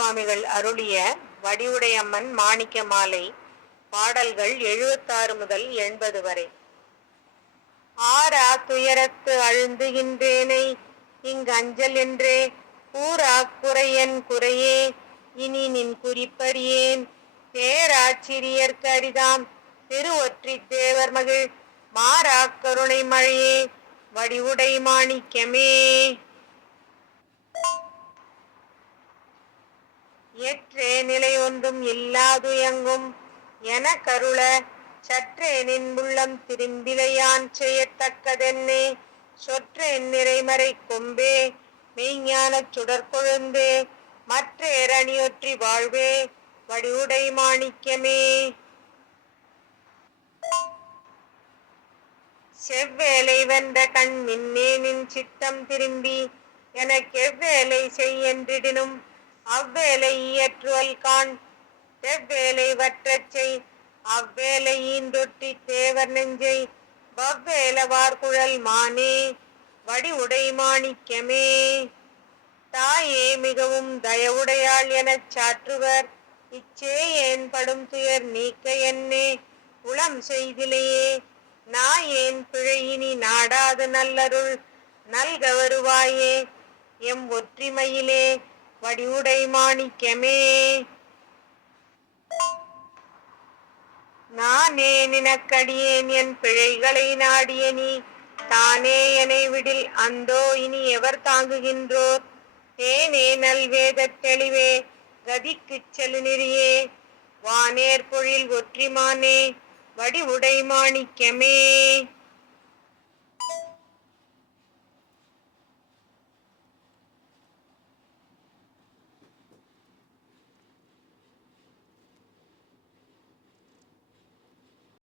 சுவாமிகள் அருளிய வடிவுடையம்மன் மாணிக்க மாலை பாடல்கள் 76 முதல் 80 வரை. ஆரா துயரத்து அழுந்துகின்றேனை இங்கஞ்சல் என்றே கூறா குறையன் குறையே இனி நின் குறிப்பறியேன். பேராச்சிரியர்க்கு அரிதாம் திருவொற்றி தேவர் மகிழ் மாறா கருணை மழையே வடிவுடை மாணிக்கமே. எற்றே நிலை ஒன்றும் இல்லாதுயங்கும் என கருள சற்றே நின் உள்ளம் திரும்பிலையான் செய்யத்தக்கதென்னே. சொற்றேன் நிறைமறை கொம்பே மெய்ஞானச் சுடற்கொழுந்தே மற்றேர் அணியொற்றி வாழ்வே வடிவுடை மாணிக்கமே. செவ்வேலை வென்ற கண் மின்னே நின் சித்தம் திரும்பி எனக்கெவ்வேலை செய்யென்றிடினும் அவ்வேலை இயற்றுவல் காண். செவ்வேலை வற்றச் செய் அவ்வேலை ஈன்றொற்றி தேவர் நெஞ்சை வவ்வேலவார் குழல் மானே வடிவுடை மாணிக்கமே. தாயே மிகவும் தயவுடையாள் எனச் சாற்றுவர் இச்சேயேன் படும் துயர் நீக்க என்னே உளம் செய்திலையே. நாயேன் பிழையினி நாடாது நல்லருள் நல்க வருவாயே எம் ஒற்றிமையிலே வடிவுடை மாணிக்கமே. நானே நினக்கடியேன் என் பிழைகளை நாடிய நீ தானே எனை விடில் அந்தோ இனி எவர் தாங்குகின்றோர். தேனே நல்வேதத் தெளிவே கதிக்குச் செலுநெறியே வானேர் பொழில் ஒற்றிமானே வடிவுடை மாணிக்கமே.